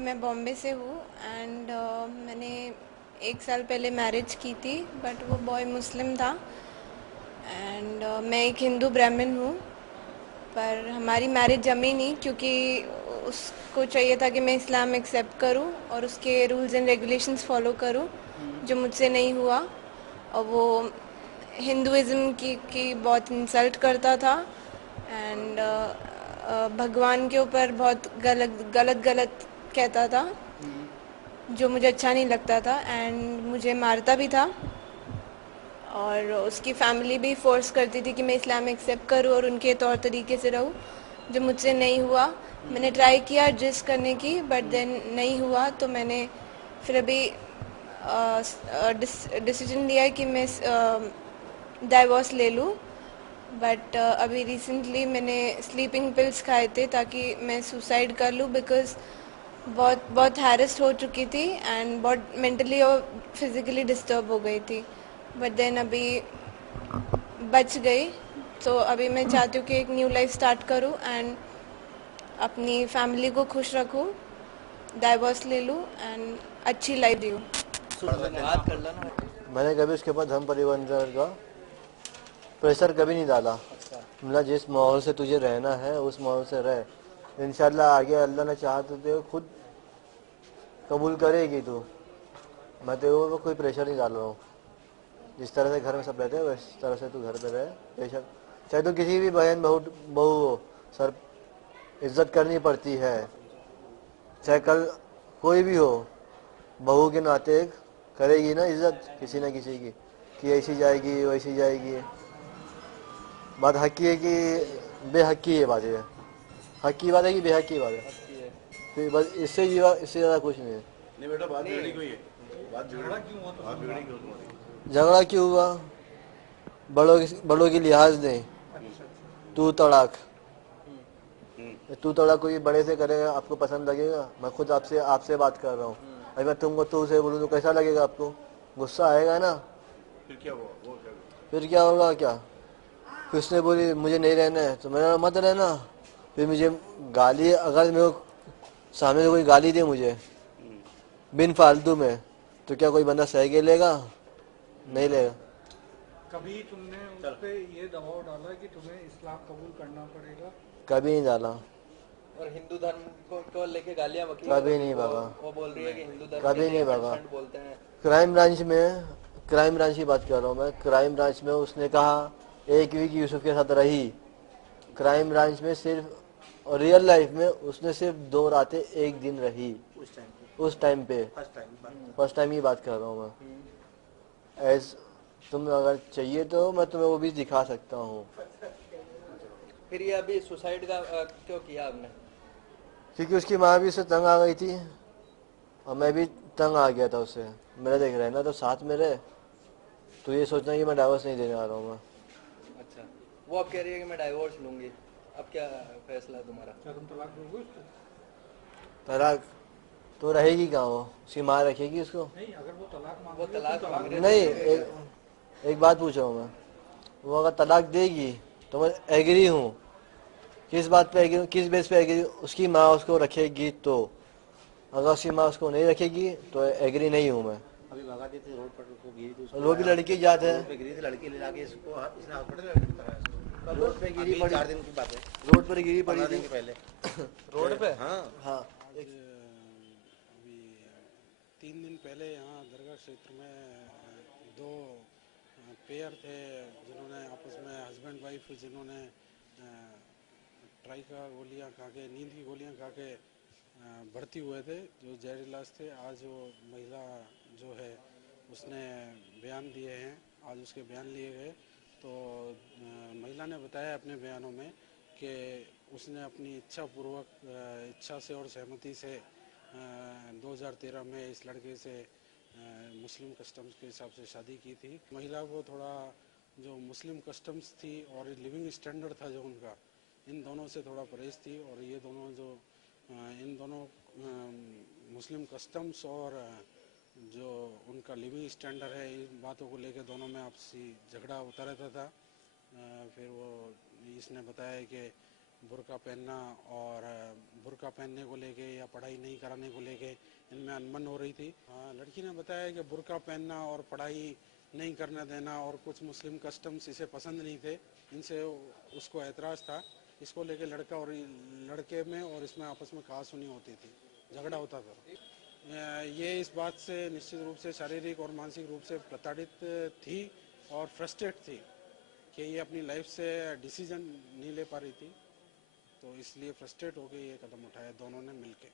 मैं बॉम्बे से हूँ एंड मैंने 1 साल पहले मैरिज की थी बट वो बॉय मुस्लिम था एंड मैं एक हिंदू ब्राह्मण हूँ पर हमारी मैरिज जमी नहीं क्योंकि उसको चाहिए था कि मैं इस्लाम एक्सेप्ट करूँ और उसके रूल्स एंड रेगुलेशंस फॉलो करूँ जो मुझसे नहीं हुआ और वो हिंदुज़म की बहुत इंसल्ट करता था एंड भगवान के ऊपर बहुत गलत गलत गलत कहता था जो मुझे अच्छा नहीं लगता था एंड मुझे मारता भी था और उसकी फैमिली भी फोर्स करती थी कि मैं इस्लाम एक्सेप्ट करूँ और उनके तौर तरीके से रहूँ जो मुझसे नहीं हुआ। मैंने ट्राई किया एडजस्ट करने की बट देन नहीं हुआ तो मैंने फिर अभी डिसीजन लिया है कि मैं डाइवोर्स ले लूँ बट अभी रिसेंटली मैंने स्लीपिंग पिल्स खाए थे ताकि मैं सुसाइड कर लूँ बिकॉज बहुत बहुत हैरेस्ड हो चुकी थी एंड बहुत मेंटली और फिज़िकली डिस्टर्ब हो गई थी बट देन अभी बच गई तो अभी मैं चाहती हूँ कि एक न्यू लाइफ स्टार्ट करूँ एंड अपनी फैमिली को खुश रखूँ डाइवोर्स ले लूँ एंड अच्छी लाइफ जीऊँ। बात कर लो ना। मैंने कभी उसके ऊपर धर्म परिवर्तन का प्रेशर कभी नहीं डाला। अच्छा। मतलब जिस माहौल से तुझे रहना है उस माहौल से रह, इंशाल्लाह आगे अल्लाह ने चाहा तो तेरे खुद कबूल करेगी तू। मैं तेरे को कोई प्रेशर नहीं डाल रहा हूँ। जिस तरह से घर में सब रहते हैं उस तरह से तू घर पे रहे, बेशक चाहे तो किसी भी बहन बहू बहू हो, सर इज्जत करनी पड़ती है। चाहे कल कोई भी हो, बहू के नाते करेगी ना इज्जत किसी न किसी की, कि ऐसी जाएगी वैसी जाएगी। बात हक की है कि बेहक की है बात है, हक की बात है कि बेहक की बात है। फिर बस इससे ज़्यादा कुछ नहीं है। नहीं बेटा, बात बिगड़ी कोई है? बात झगड़ा क्यों हुआ? बात बिगड़ी क्यों तुम्हारी? झगड़ा क्यों हुआ? बड़ों की लिहाज नहीं, तू तड़ाक। तू तड़ाक कोई बड़े से करेगा आपको पसंद लगेगा? मैं खुद आपसे आपसे बात कर रहा हूँ, अगर मैं तुमको तू से बोलूँ तो कैसा लगेगा आपको? गुस्सा आएगा ना। फिर क्या हुआ? वो क्या? फिर क्या होगा? क्या फिर उसने बोली मुझे नहीं रहना है तो मेरा मत रहना। फिर मुझे गाली, अगर मेरे को सामने से कोई गाली दे मुझे बिन फालतू में, तो क्या कोई बंदा सह के लेगा? नहीं लेगा। कभी तुमने उस पे ये दबाव डाला कि तुम्हें इस्लाम कबूल करना पड़ेगा? कभी नहीं डाला। और हिंदू धर्म को लेके गालियां बकी? कभी नहीं वो, भागा। वो बोल रही है कि हिंदू धर्म कभी के लिए नहीं भागा। हंट बोलते हैं। क्राइम ब्रांच में, क्राइम ब्रांच की बात कर रहा हूँ मैं। क्राइम ब्रांच में उसने कहा एक वीक यूसुफ के साथ रही। क्राइम ब्रांच में सिर्फ, और रियल लाइफ में उसने सिर्फ 2 रातें 1 दिन रही उस टाइम पे। फर्स्ट टाइम की बात कर रहा हूँ मैं। एज तुम अगर चाहिए तो मैं तुम्हें वो भी दिखा सकता हूँ। फिर ये अभी सुसाइड का क्यों किया आपने? क्योंकि उसकी माँ भी उससे तंग आ गई थी और मैं भी तंग आ गया था उससे। मेरा देख रहना तो साथ में रहे, तो ये सोचना कि मैं डाइवोर्स नहीं देने आ रहा हूँ मैं। अच्छा, वो अब कह रही है कि मैं डाइवोर्स लूंगी। अब क्या फैसला है तुम्हारा? क्या तुम तलाक दोगे उसको? तलाक तो रहेगी कहाँ? वो उसकी माँ रखेगी उसको? नहीं, अगर वो तलाक मांग वो रही है, तलाक तुम मांग रही है। नहीं, दोगे एक बात पूछ रहा हूँ मैं। वो अगर तलाक देगी तो मैं एग्री हूँ। किस बात पे एग्री हूँ, किस बेस पे एग्री? उसकी माँ उसको रखेगी तो। अगर उसकी माँ उसको नहीं रखेगी तो एग्री नहीं हूँ मैं। अभी भगा दी थी रोड पर, उसको गिरी थी, उसको वो भी लड़की जात है। रोड पे गिरी थी लड़की, ले जाके इसको इसने हॉस्पिटल में एडमिट कराया इसको। रोड पे गिरी अभी पड़ी, 4 दिन की बात है, रोड पर गिरी पड़ी 15 थी। दिन के पहले। रोड पे? हाँ। हाँ। आज अभी 3 दिन पहले यहाँ दरगाह क्षेत्र में दो पेयर थे जिन्होंने आपस में हस्बैंड वाइफ जिन्होंने ट्राई का गोलियाँ खा के, नींद की गोलियाँ खा के भर्ती हुए थे, जो जहर इलाज थे। आज वो महिला जो है उसने बयान दिए हैं, आज उसके बयान लिए गए। तो महिला ने बताया अपने बयानों में कि उसने अपनी इच्छा से और सहमति से 2013 में इस लड़के से मुस्लिम कस्टम्स के हिसाब से शादी की थी। महिला को थोड़ा जो मुस्लिम कस्टम्स थी और लिविंग स्टैंडर्ड था जो उनका, इन दोनों से थोड़ा परहेज थी। और ये दोनों जो इन दोनों मुस्लिम कस्टम्स और जो उनका लिविंग स्टैंडर्ड है, इन बातों को लेकर दोनों में आपसी झगड़ा होता रहता था। फिर वो इसने बताया कि बुर्का पहनना और बुर्का पहनने को लेके या पढ़ाई नहीं कराने को लेके इनमें अनबन हो रही थी। लड़की ने बताया कि बुर्का पहनना और पढ़ाई नहीं करने देना और कुछ मुस्लिम कस्टम्स इसे पसंद नहीं थे, इनसे उसको एतराज़ था। इसको लेके लड़का और लड़के में और इसमें आपस में कहासुनी होती थी, झगड़ा होता था। ये इस बात से निश्चित रूप से शारीरिक और मानसिक रूप से प्रताड़ित थी और फ्रस्ट्रेट थी कि ये अपनी लाइफ से डिसीजन नहीं ले पा रही थी, तो इसलिए फ्रस्ट्रेट होकर ये कदम उठाया दोनों ने मिलके।